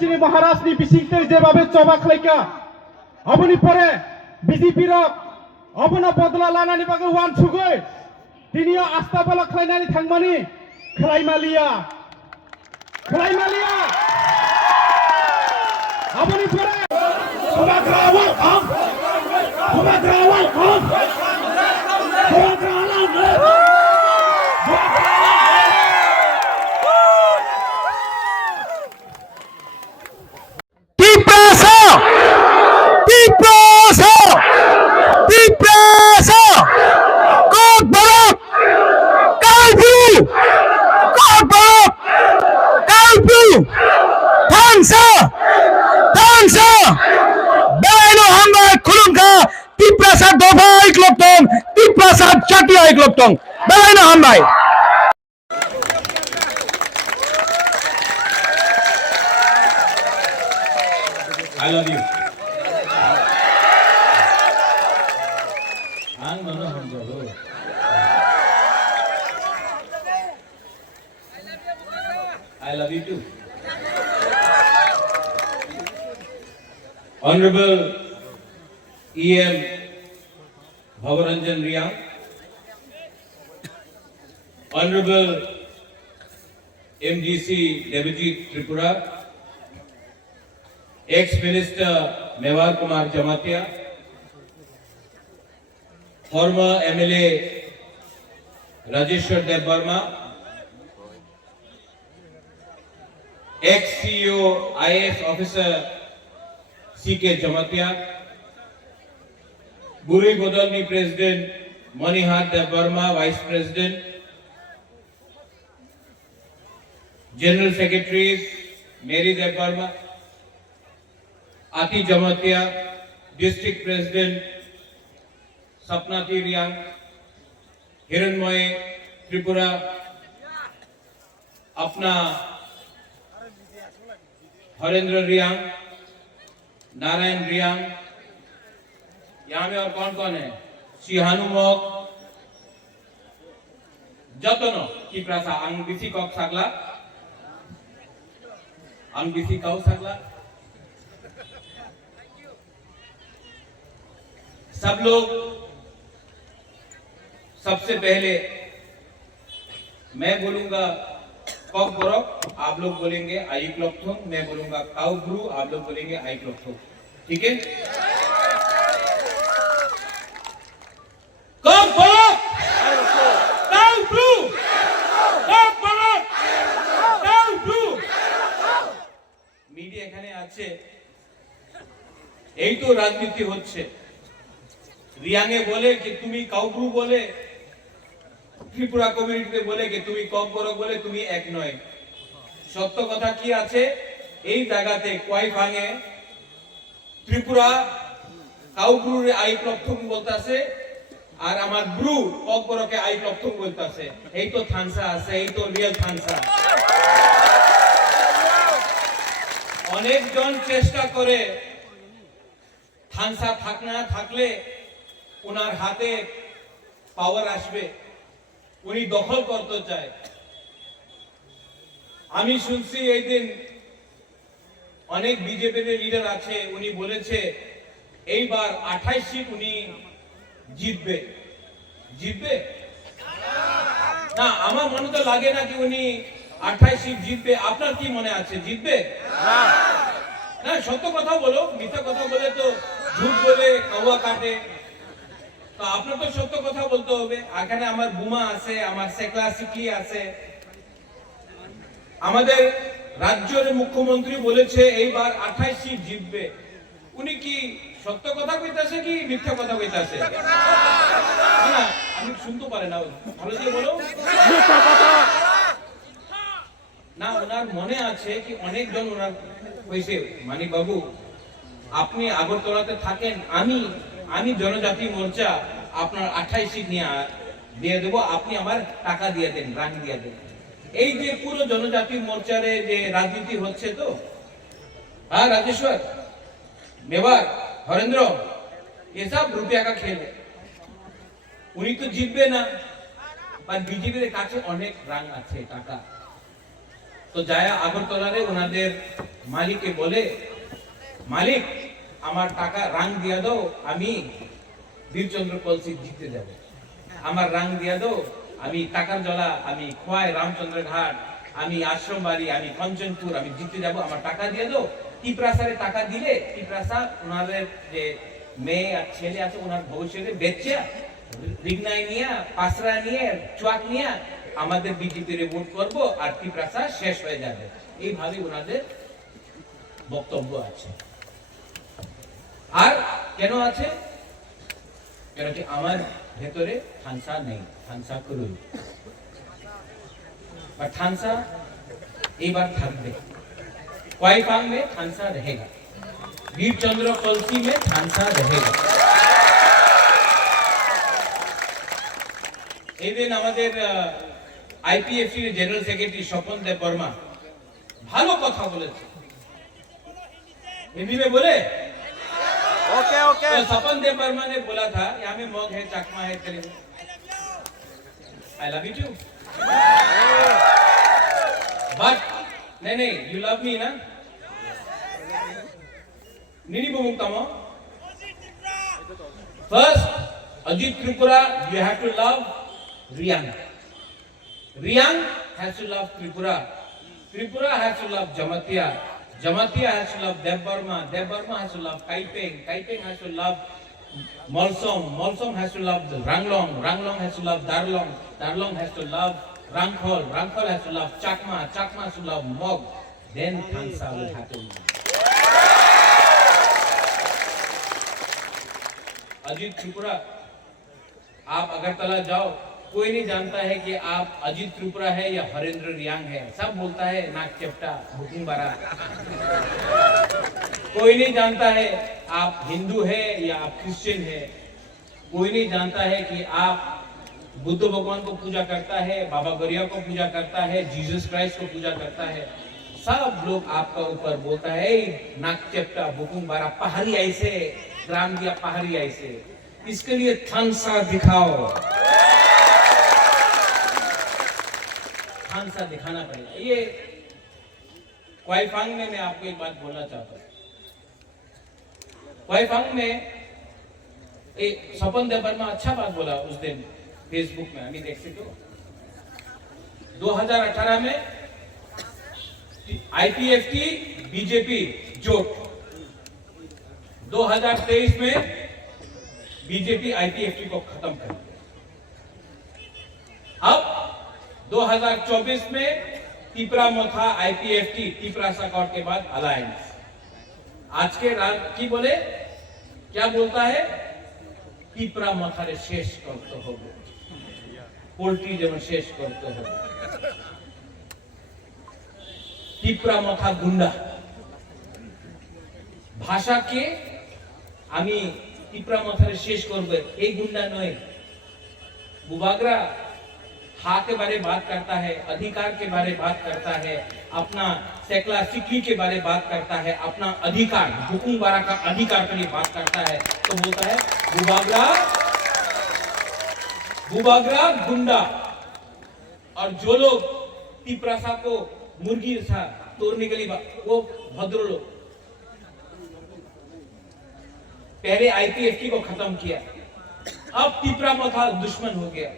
চিনি মহারাষ্ট্রী বিশিংটের যেভাবে চবাক লেখা অবনি পরে বিজেপির অবনা বদলা লানানি বাগে ওয়ান সুগৈ তিনিও আস্থা বলা খাইনানি থাংমানি খাইমালিয়া অবনি পরে Sumatra welcome Belaino Hambai. I love you. I love you too. Honorable E.M. Bhavaranjan Riyang, Honorable MGC Deputy Tripura, Ex-Minister Mewar Kumar Jamatia, former MLA Rajeshwar Dev Verma, ex-CEO IAS officer C.K. Jamatia, Buri Bodalni President Manihar Dev Verma, Vice President, General Secretaries Mary Dev Verma, Ati Jamatia, District President Sapnati Riyang, Hiranmoy Tripura, अपना हरेंद्र रियांग, नारायण रियांग, यहाँ में और कौन कौन है? सिहानुमोक, जतनो की Prasa अंगबिसी Kock सागला, अंगबिसी cow सागला, सब लोग सबसे पहले मैं बोलूंगा कॉक बोरोक, आप लोग बोलेंगे आई क्लॉकथोंग, मैं बोलूंगा काउ ब्रू, आप लोग बोलेंगे आई क्लॉकथोंग, ठीक है? Kokborok, Kau Bru, Kokborok, Kau Bru. Media এখানে আছে, এই তো রাজনীতি হচ্ছে। রিয়াংয়ে বলে कि তুমি কাউ ব্রু বলে, ত্রিপুরা কমিউনিটিতে বলে कि তুমি কম বড় বলে তুমি এক নয়। সত্য কথা কি আছে? এই জায়গাতে কয় ভাঙে ত্রিপুরা কাউ ব্রুরে আই প্রথম বলতাছে আর আমার ব্রু কক বড়কে আই প্রথম বলতাছে। এই তো থানসা আছে, এই তো রিয়েল থানসা। অনেকজন চেষ্টা করে থানসা থাকনা থাকলে ওনার হাতে পাওয়ার আসবে, উনি দখল করতে চায়। আমি শুনছি এই দিন অনেক বিজেপির লিডার আছে, উনি বলেছে এইবার 28 সিট উনি জিতবে। জিতবে না, আমার মনে তো লাগে না কি উনি 28 সিট জিতবে। আপনার কি মনে আছে জিতবে? না, সত্য কথা বলো, মিথ্যা কথা বলে তো ঝুট বলে কাওয়া কাটে। তো আপনার তো সত্য কথা বলতে হবে। এখানে আমার বুমা আছে, আমার সেকলা সিকলি আছে। আমাদের রাজ্যের মুখ্যমন্ত্রী বলেছে এইবার 28 সিট জিতবে। উনি কি সত্য কথা কইতাছে কি মিথ্যা কথা কইতাছে? না, আমি শুনতে পারে না, ভালো করে বলো। মিথ্যা কথা না, ওনার মনে আছে কি অনেকজন ওনার কইছে মানিক বাবু আপনি আগরতলাতে থাকেন, আমি জনজাতি মোর্চা আপনার 28 সিট নিয়ে দিয়ে দেব, আপনি আমার টাকা দিয়ে দেন, রান দিয়ে দেন। এই যে পুরো জনজাতি মোর্চারে যে রাজনীতি হচ্ছে তো, हाँ राजेश्वर मेवार हरेंद्र ये सब रुपया का खेल है। उन्हीं तो जीतबे ना, पर बीजेपी কাছে অনেক রাং আছে টাকা। তো যায় আগরতলারে ওনাদের মালিককে বলে, মালিক আমার টাকা রাং দিয়া দাও, আমি বীরচন্দ্র কলসি জিতে যাব। আমার রাং দিয়া দাও, আমি টাকার জলা, আমি খোয়াই রামচন্দ্র ঘাট, আমি আশ্রম বাড়ি, আমি কঞ্চনপুর, আমি জিতে যাব, আমার টাকা দিয়ে দাও। টিপ্রাসারে টাকা দিলে টিপ্রাসা ওনাদের যে মেয়ে আর ছেলে আছে ওনার ভবিষ্যতে বেচে রিগনাই নিয়ে, পাসরা নিয়ে, চুয়াক নিয়ে আমাদের বিজেপির ভোট করব আর টিপ্রাসা শেষ হয়ে যাবে। এইভাবে ওনাদের বক্তব্য আছে। আর কেন আছে? কেন কি আমার ভেতরে থানসা নেই, থানসা করুন, বা থানসা এইবার থাকবে। क्वाईफांग में थानसा रहेगा, वीरचंद्र कलसी में थानसा रहेगा। এই দিন আমাদের আইপিএফসি জেনারেল সেক্রেটারি স্বপন দেব বর্মা ভালো কথা বলেছে, हिंदी में बोले। ओके ओके तो स्वपन देव वर्मा ने बोला था, यहाँ में मग है, चकमा है, Telugu, I love you too, but नहीं, यू लव मी ना, Nini Bumukamo. First, Ajit Tripura, you have to love Riyang. Riyang has to love Tripura. Tripura has to love Jamatia. Jamatia has to love Dev Burma. Dev Burma has to love Kaipeng. Kaipeng has to love Molsom. Molsom has to love Ranglong. Ranglong has to love Darlong. Darlong has to love Rangkhol. Rangkhol has to love Chakma. Chakma has to love Mog. Then Thansa will happen. Ajit Tripura, आप अगरतला जाओ, कोई नहीं जानता है कि आप अजीत त्रिपुरा है या हरेंद्र रियांग है। सब बोलता है नाक चेप्टा, बुकिंग बारा। कोई नहीं जानता है आप हिंदू है या आप क्रिश्चियन है। कोई नहीं जानता है कि आप बुद्ध भगवान को पूजा करता है, बाबा गौरिया को पूजा करता है, जीसस क्राइस्ट को पूजा करता है। सब लोग आपका ऊपर बोलता है नाक चेप्टा, बुकिंग बारा, पहाड़ी ऐसे ग्राम दिया, पहाड़ी ऐसे। इसके लिए थानसा दिखाओ, थानसा दिखाना पड़ेगा। ये क्वाईफांग में मैं आपको एक बात बोलना चाहता हूं। क्वाईफांग में एक स्वपन देव वर्मा अच्छा बात बोला उस दिन फेसबुक में, अभी देख सकते हो। 2018 में आईपीएफटी बीजेपी जोट, 2023 में बीजेपी आईपीएफटी को खत्म कर दिया। अब 2024 में तिपरा मोथा आईपीएफटी, तिपरा साकौट के बाद अलायंस। आज के की बोले, क्या बोलता है? तिपरा मोथारे शेष करते हो, पोल्ट्री जब शेष करते हो, तिपरा मोथा गुंडा भाषा के আমি টিপরা মাথারে শেষ করবে, এই गुंडा नय। बुबागरा हा के बारे बात करता है, अधिकार के बारे बात करता है, अपना सेकला सिकली के बारे बात करता है, अपना अधिकार हुकुम बारा का अधिकार के लिए बात करता है, तो बोलता है बुबागरा गुंडा। और जो लोग टिपरासा को मुर्गी सा तोड़ने के लिए वो भद्र लोग, पहले आईपीएफटी को खत्म किया, अब तिपरा मोथा दुश्मन हो गया।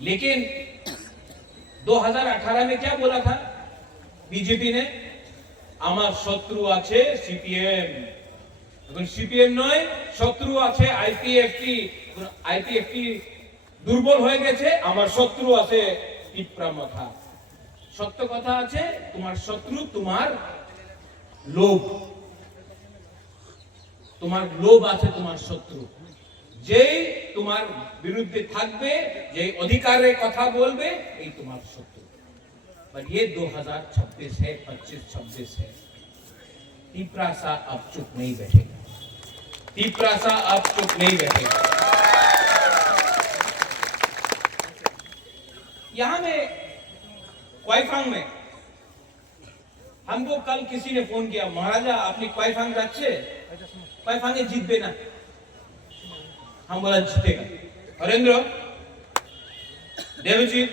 लेकिन 2018 में क्या बोला था बीजेपी ने? আমার শত্রু আছে সিপিএম। এখন সিপিএম নয়, শত্রু আছে আইপিএফটি। আইপিএফটি দুর্বল হয়ে গেছে, আমার শত্রু আছে টিপরা মাথা। সত্য কথা আছে, তোমার শত্রু তোমার লোভ, তোমার লোভ আছে, তোমার শত্রু। যেই তোমার বিরুদ্ধে থাকবে, যেই অধিকারের কথা বলবে, এই তোমার শত্রু। पर ये 2026 है, 25-26 है। टिपरासा अब चुप नहीं बैठेगा, टिपरासा अब चुप नहीं बैठेगा। यहाँ में क्वाईफांग में हमको कल किसी ने फोन किया, महाराजा आपने क्वाईफांग जाच्छे, क्वाईफांगे जीतबे ना। हम बोला जीतेगा। हरेंद्र, देवजीत,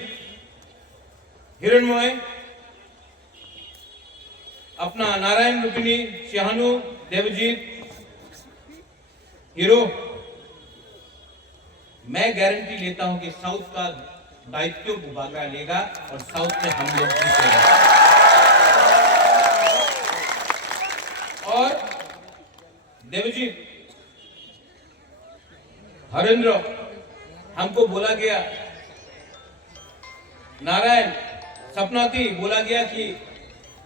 हिरणमय, अपना नारायण रुक्मिणी सिहानू देवजीत हीरो, मैं गारंटी लेता हूं कि साउथ का दायित्व गुबागा लेगा और साउथ में हम लोग जीतेंगे। और देवजीत हरेंद्र, हमको बोला गया, नारायण सपना थी, बोला गया कि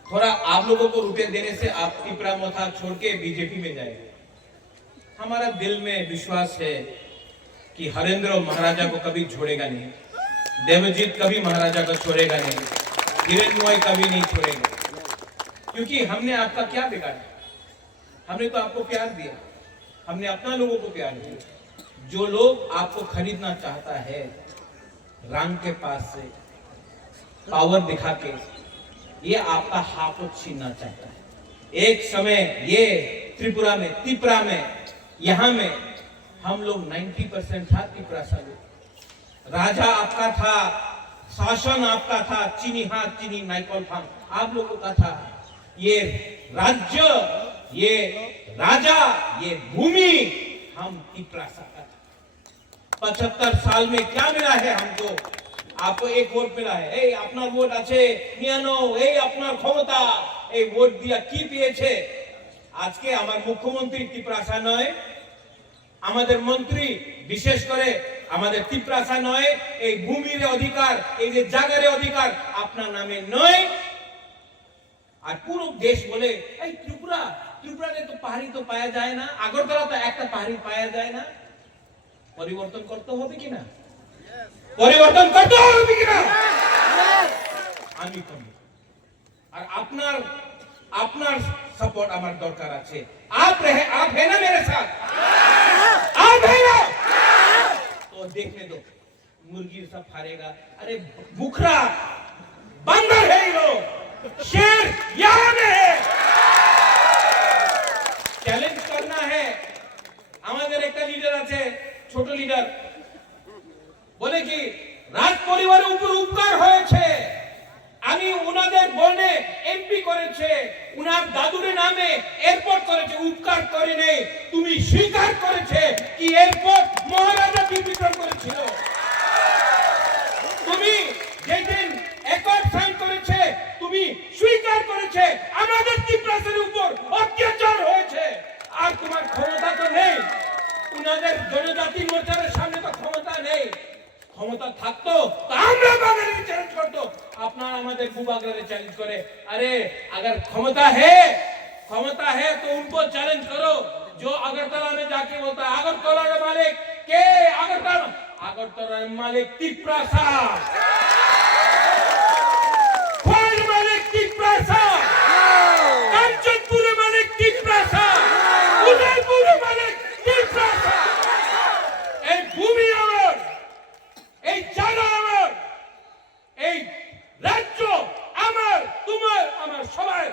थोड़ा आप लोगों को रुपए देने से आप तिपरा मोथा छोड़ के बीजेपी में जाएंगे। हमारा दिल में विश्वास है कि हरेंद्र महाराजा को कभी छोड़ेगा नहीं, देवजीत कभी महाराजा को छोड़ेगा नहीं, हिरण्मय कभी नहीं छोड़ेगा, क्योंकि हमने आपका क्या बिगाड़ा? हमने तो आपको प्यार दिया, हमने अपना लोगों को प्यार दिया। जो लोग आपको खरीदना चाहता है रंग के पास से, पावर दिखा के, ये आपका हाथों छीनना चाहता है। एक समय ये त्रिपुरा में, तिपरा में, यहां में हम लोग 90% था तिपरा सा लोग। राजा आपका था, शासन आपका था, चीनी हाथ चीनी नाइकॉल फांग आप लोगों का था। ये राज्य, ये राजा, ये भूमि हम तिपरा सा का था। 75 साल में क्या मिला है हमको? आपको एक वोट मिला है, এই আপনার ভোট আছে নিয়ানো, এই আপনার ক্ষমতা, এই ভোট দিয়া কি পেয়েছে? আজকে আমার মুখ্যমন্ত্রী তিপ্রাসা নয়, আমাদের মন্ত্রী বিশেষ করে আমাদের তিপ্রাসা নয়, এই ভূমির অধিকার, এই যে জায়গার অধিকার আপনার নামে নয়। আর পুরো দেশ বলে এই ত্রিপুরা, ত্রিপুরাতে তো পাহাড়ি তো পাওয়া যায় না, আগরতলা তো একটা পাহাড়ি পাওয়া যায় না। পরিবর্তন করতে হবে কিনা? পরিবর্তন করতে হবে কিনা? আমি করব। আর আপনার আপনার সাপোর্ট আমার দরকার আছে। आप है ना मेरे साथ? आप है ना? तो देखने दो, मुर्गी सब फाड़ेगा। अरे बुखरा बंदर है ये लोग, शेर यहाँ में है। চ্যালেঞ্জ करना है। আমাদের একটা লিডার আছে, ছোট লিডার, বলে কি রাজ পরিবারের উপর উপকার হয়েছে, আমি উনাদের বনে এমপি করেছে, উনার দাদুর নামে এয়ারপোর্ট করেছে, উপকার করে নেই। তুমি স্বীকার করেছে কি এয়ারপোর্ট মহারাজা বিতরণ করেছিল? তুমি যেদিন অ্যাকর্ড সাইন করেছে, তুমি স্বীকার করেছে আমাদের তিপ্রাসের উপর অত্যাচার হয়েছে। আর তোমার ক্ষমতা তো নেই, উনাদের জনজাতি মোর্চার সামনে তো ক্ষমতা নেই। ক্ষমতা থাকতো তো আমরা বাঙালি চ্যালেঞ্জ করতো, আপনারা আমাদের ভূভাগের চ্যালেঞ্জ করে। अरे अगर क्षमता है तो उनको चैलेंज करो। जो अगरतला में जाके बोलता है अगरतला का मालिक के, अगरतला मालिक तिप्रासा, खोल मालिक तिप्रासा, कांचनपुर मालिक तिप्रासा, उदयपुर मालिक तिप्रासा। এই ভূমি আমার, এই জায়গা আমার, এই রাজ্য আমার, তোমার, আমার সবার।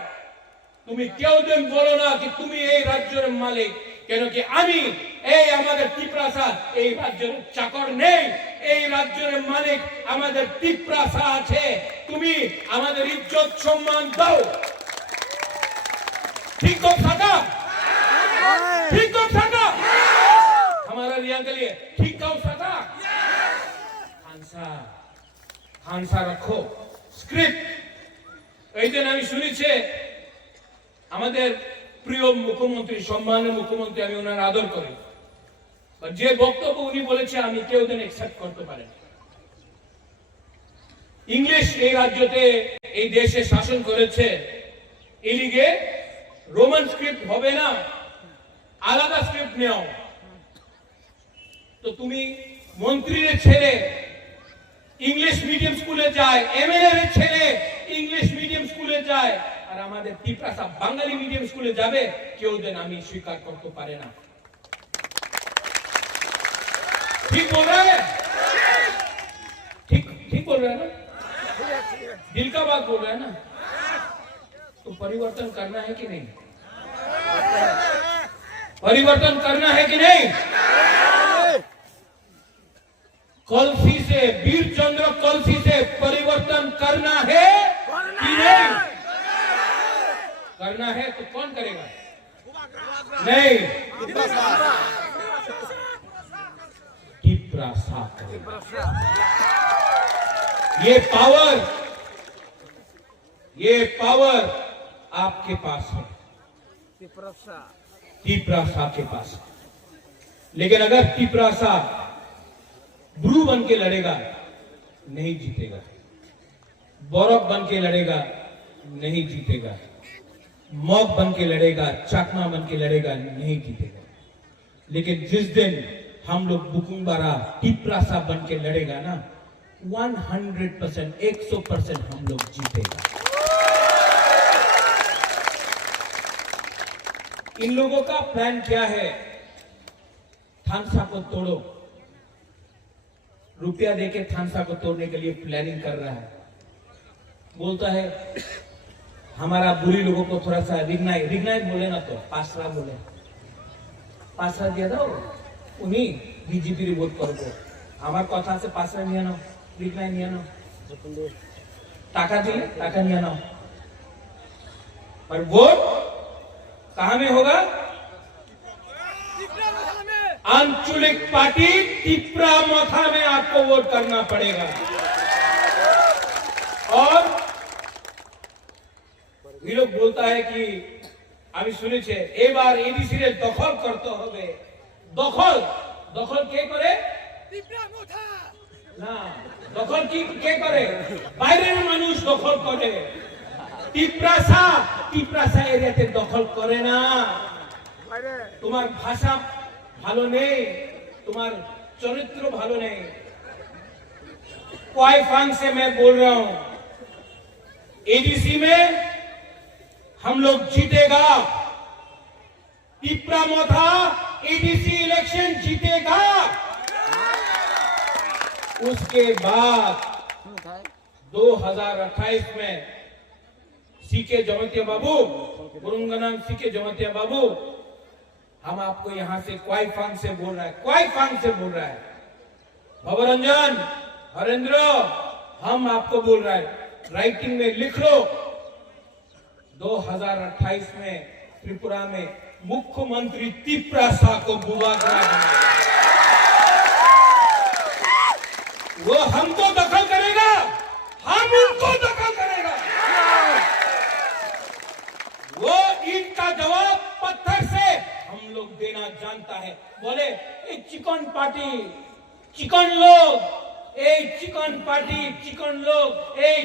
তুমি কেউ দিন বলো না কি তুমি এই রাজ্যের মালিক, কেন কি আমি এই আমাদের তিপ্রাসা এই রাজ্যের চাকর নেই, এই রাজ্যের মালিক আমাদের তিপ্রাসা আছে। তুমি আমাদের ইজ্জত সম্মান দাও। ঠিক हो सका? ठीक हो सका? हमारा रिया के लिए ठीक हो सका? খানসা রাখো স্ক্রিপ্ট। এই দিন আমি শুনেছি আমাদের প্রিয় মুখ্যমন্ত্রী, সম্মানীয় মুখ্যমন্ত্রী, আমি ওনার আদর করি, যে বক্তব্য উনি বলেছে আমি কেউ দিন অ্যাকসেপ্ট করতে পারেন। ইংলিশ এই রাজ্যতে এই দেশে শাসন করেছে, এলিগে রোমান স্ক্রিপ্ট হবে না, আলাদা স্ক্রিপ্ট নেও। তো তুমি মন্ত্রীর ছেলে इंग्लिश मीडियम स्कूले जाए, एमएलए ছেলে इंग्लिश मीडियम स्कूले जाए, আর আমাদের তিপ্রাসা বাঙালি মিডিয়াম স্কুলে যাবে, কেউ যেন আমি স্বীকার করতে পারে না। ठीक बोल रहा है? ठीक बोल रहा है ना? दिल का बात बोल रहा है ना? तो परिवर्तन करना है कि नहीं? परिवर्तन करना है कि नहीं? कलसी से, वीर चंद्र कलसी से परिवर्तन करना है कि नहीं? करना है तो कौन करेगा? नहीं, टिप्रासा करेगा। ये पावर आपके पास है, टिप्रासा के पास है। लेकिन अगर टिप्रासा ब्रू बन के लड़ेगा नहीं जीतेगा, बौरव बन के लड़ेगा नहीं जीतेगा, मॉक बन के लड़ेगा, चकमा बन के लड़ेगा नहीं जीतेगा। लेकिन जिस दिन हम लोग बुकुंबारा टिप्रासा बन के लड़ेगा ना, 100%, 100% हम लोग जीतेगा। इन लोगों का प्लान क्या है? थानसा को तोड़ो, रुपया देके थानसा को तोड़ने के लिए प्लानिंग कर रहा है। बोलता है हमारा बुरी लोगों को थोड़ा सा रिग्नाइट बोले ना तो पासरा बोले, पासरा दिया था उन्हीं बीजेपी रिपोर्ट करबो। আমার কথা আছে পাসরা নিয়ে নাও, রিগ্নাইট নিয়ে নাও, টাকা দিলে টাকা নিয়ে নাও, पर वोट कहां में होगा? आंचलिक पार्टी टिप्रा मोथा में आपको वोट करना पड़ेगा। और ये लोग बोलता है कि अभी सुने छे ए बार एबीसी रे दखल करते होबे। दखल दखल के करे? टिप्रा मोथा ना, दखल की के करे? বাইরের মানুষ দখল করে। টিপ্রাসা এরিয়াতে দখল করে না। তোমার ভাষা ভালো নেই, তোমার চরিত্র ভালো নেই। क्वाइफांग से मैं बोल रहा हूं, एडीसी में हम लोग जीतेगा। टिप्रा मोथा एडीसी इलेक्शन जीतेगा। उसके बाद 2028 में सीके जमतिया बाबू, गुरुंगनाम सीके जमतिया बाबू, हम आपको यहां से क्वाइफांग से बोल रहा है, क्वाइफांग से बोल रहा है। भवरंजन, हरेंद्र, हम आपको बोल रहा है, राइटिंग में लिख लो। 2028 में त्रिपुरा में मुख्यमंत्री टिप्रासा को बुबागरा बनाएगा। वो हमको दखल करेगा, हम उनको दखल करेगा। वो इनका जवाब पत्थर से हम लोग देना जानता है। बोले चिकन पार्टी, चिकन लोग, चिकन पार्टी, चिकन लोग,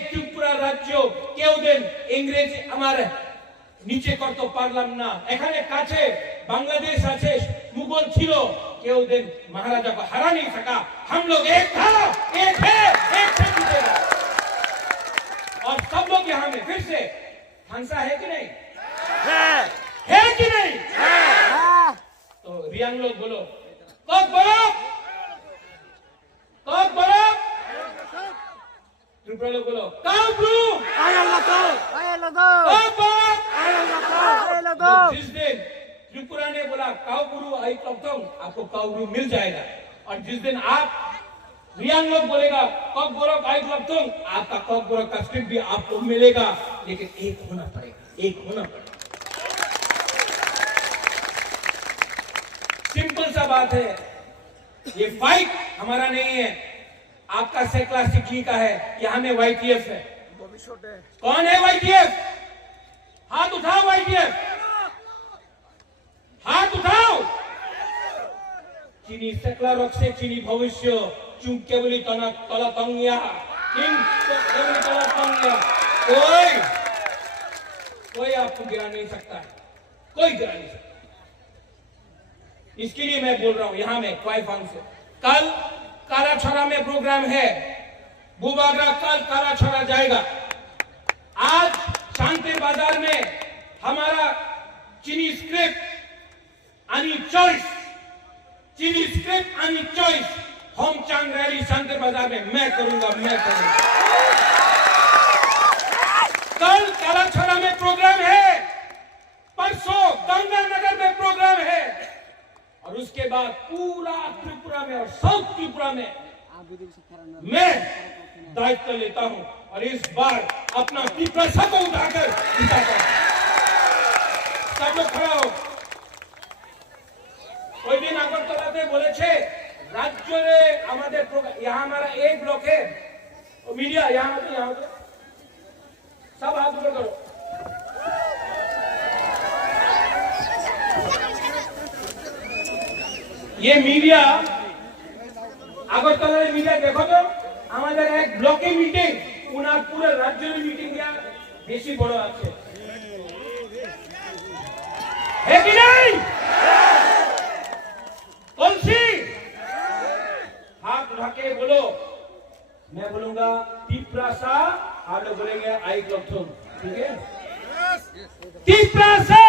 ত্রিপুরা রাজ্য কেউ দিন ইংরেজি আমার নিচে করতে পারলাম না। এখানে কাছে বাংলাদেশ আছে, মুঘল ছিল, কেউ দিন महाराजा को हरा नहीं सका। हम लोग एक था, एक है, एक से जीतेगा। और सब लोग यहाँ में फिर से थानसा है कि नहीं? है कि नहीं? तो रियांग लोग बोलो, कब बोलो, कब बोलो, त्रिपुरा लोग बोलो, कब ब्रू, जिस दिन त्रिपुरा ने बोला काउब्रू आई कब्तों, आपको काउब्रू मिल जाएगा। और जिस दिन आप रियांग लोग बोलेगा कब बोलो आई कब्तों, आपका कब बोलो का स्क्रिप्ट भी आपको मिलेगा। लेकिन एक होना पड़ेगा, एक होना पड़ेगा। सिंपल सा बात है, ये फाइट हमारा नहीं है, आपका सेक्ला सिक्की का है। यहाँ में वाईटीएफ है। कौन है वाईटीएफ? हाथ उठाओ वाईटीएफ, हाथ उठाओ। चीनी सेक्ला रक्षे चीनी भविष्य चुप केवली तना तला तंगिया किन केवली तला तंगिया, कोई आपको गिरा नहीं सकता है, कोई गिरा नहीं सकता। इसके लिए मैं बोल रहा हूं यहां में क्वाइफांग से, कल काराछड़ा में प्रोग्राम है, बुबागरा कल काराछड़ा जाएगा। आज शांति बाजार में हमारा चीनी स्क्रिप्ट आणि चॉइस, चीनी स्क्रिप्ट आणि चॉइस होम चांग रैली शांति बाजार में मैं करूंगा। कल काराछड़ा में प्रोग्राम है, परसों गंगानगर में प्रोग्राम है, और उसके बाद पूरा त्रिपुरा में और साउथ त्रिपुरा में मैं दायित्व लेता हूं। और इस बार अपना टिप्रासा को उठाकर जिताता हूं। सब लोग खड़ा हो। ওই দিন আগরতলাতে বলেছে রাজ্যে আমাদের यहाँ हमारा एक ब्लॉक है मीडिया यहाँ सब हाथ ऊपर करो। ये मीडिया আগরতলা मीडिया देखो तो আমাদের এক ব্লকে মিটিং উনার পুরো রাজ্যের মিটিং দিয়া বেশি বড় আছে है कि नहीं? तुलसी हाथ उठा के बोलो, मैं बोलूंगा तिप्रासा, आप लोग बोलेंगे आई क्लॉक्थुम, ठीक है? तिप्रासा